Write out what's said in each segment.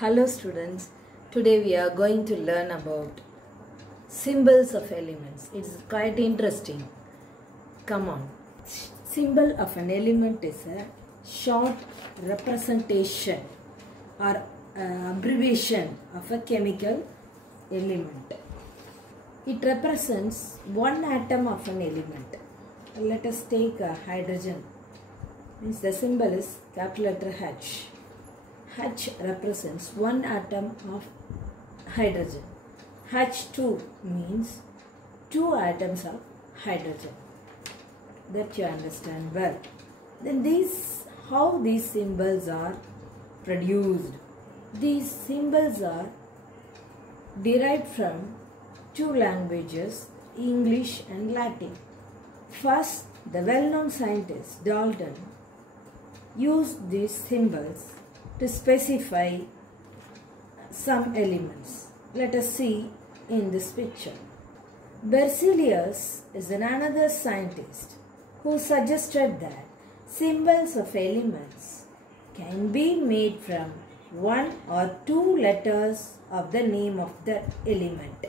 Hello students, today we are going to learn about symbols of elements. It's quite interesting. Come on. Symbol of an element is a short representation or abbreviation of a chemical element. It represents one atom of an element. Let us take hydrogen. Means the symbol is capital letter H. H represents one atom of hydrogen. H2 means two atoms of hydrogen. That you understand well. Then how these symbols are produced. These symbols are derived from two languages, English and Latin. First, the well-known scientist Dalton used these symbols to specify some elements. Let us see in this picture. Berzelius is another scientist who suggested that symbols of elements can be made from one or two letters of the name of the element.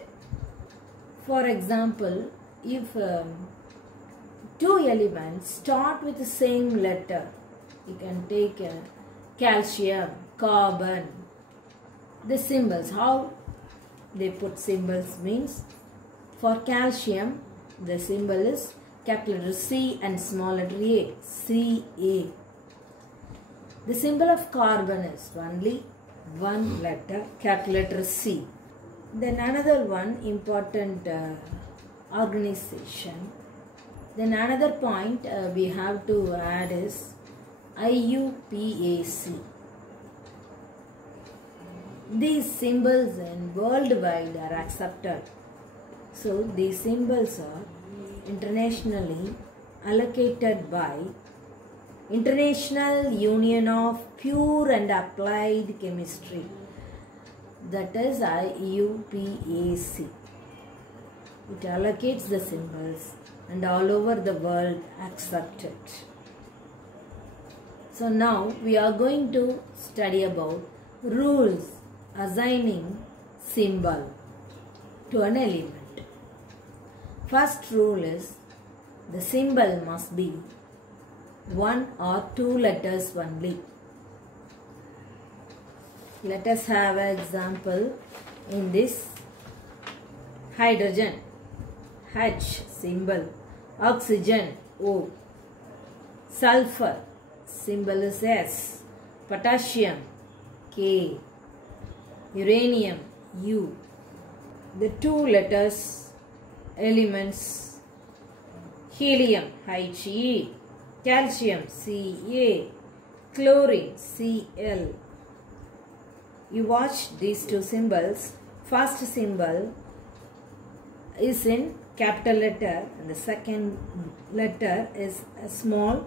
For example, if two elements start with the same letter, you can take calcium, carbon. The symbols, how they put symbols means, for calcium the symbol is capital letter C and small letter A, Ca. The symbol of carbon is only one letter, capital letter C. Then another one important organization. Then another point we have to add is IUPAC. These symbols in worldwide are accepted. So these symbols are internationally allocated by International Union of Pure and Applied Chemistry. That is IUPAC. It allocates the symbols and all over the world accept it. So now we are going to study about rules assigning symbol to an element. First rule is the symbol must be one or two letters only. Let us have an example in this. Hydrogen, H symbol, oxygen, O, sulfur, symbol is S, potassium, K, uranium, U. The two letters elements, helium, He, calcium, Ca, chlorine, Cl. You watch these two symbols. First symbol is in capital letter and the second letter is small.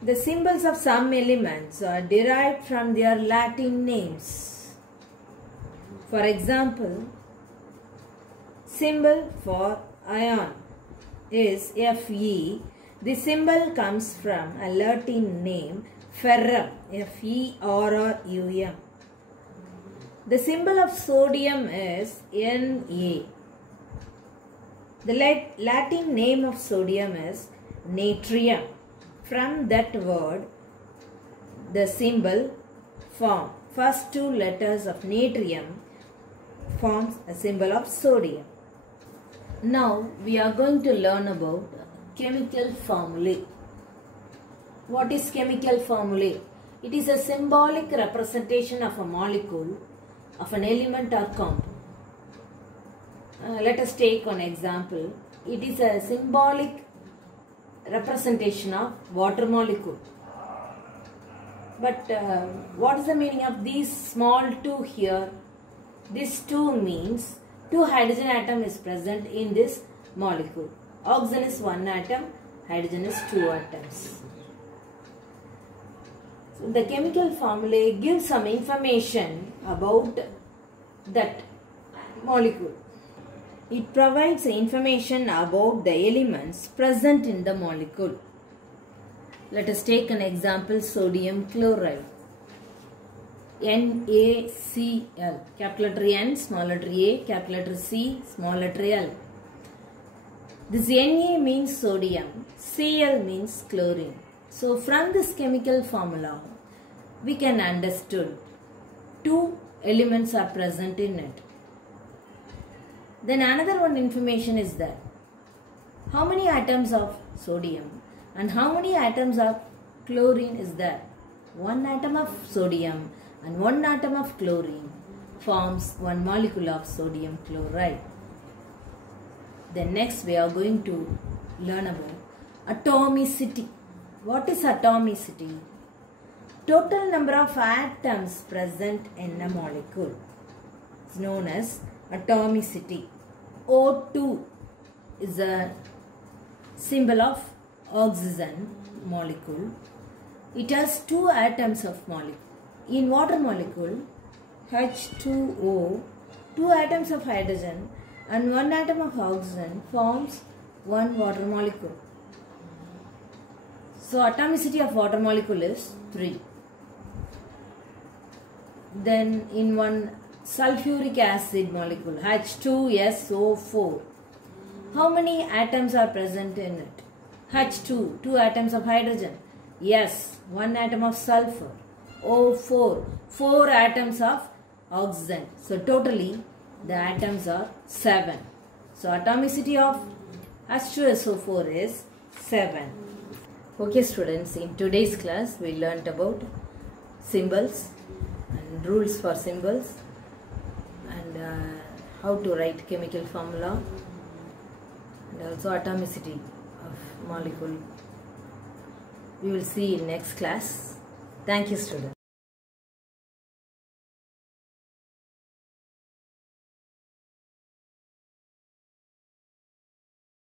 The symbols of some elements are derived from their Latin names. For example, symbol for iron is Fe. The symbol comes from a Latin name ferrum, Ferrum. The symbol of sodium is Na. The Latin name of sodium is natrium. From that word, the symbol form. First two letters of natrium forms a symbol of sodium. Now we are going to learn about chemical formulae. What is chemical formulae? It is a symbolic representation of a molecule of an element or compound. Let us take one example. It is a symbolic representation of water molecule. But what is the meaning of these small two here? This 2 means 2 hydrogen atom is present in this molecule. Oxygen is 1 atom, hydrogen is 2 atoms. So the chemical formulae gives some information about that molecule. It provides information about the elements present in the molecule. Let us take an example, sodium chloride. NaCl. Capital letter N, small letter A, capital letter C, small letter L. This Na means sodium, Cl means chlorine. So from this chemical formula, we can understood two elements are present in it. Then another one information is that how many atoms of sodium and how many atoms of chlorine is there? One atom of sodium and one atom of chlorine forms one molecule of sodium chloride. Then next we are going to learn about atomicity. What is atomicity? Total number of atoms present in a molecule is known as atomicity. O2 is a symbol of oxygen molecule. It has two atoms of molecule. In water molecule, H2O, two atoms of hydrogen and one atom of oxygen forms one water molecule. So atomicity of water molecule is 3. Then in one sulfuric acid molecule, H2SO4, how many atoms are present in it? H2, two atoms of hydrogen. Yes, one atom of sulfur. O4, four atoms of oxygen. So totally the atoms are 7. So atomicity of H2SO4 is 7. Okay students, in today's class we learnt about symbols and rules for symbols and how to write chemical formula and also atomicity of molecule. We will see in next class. Thank you students.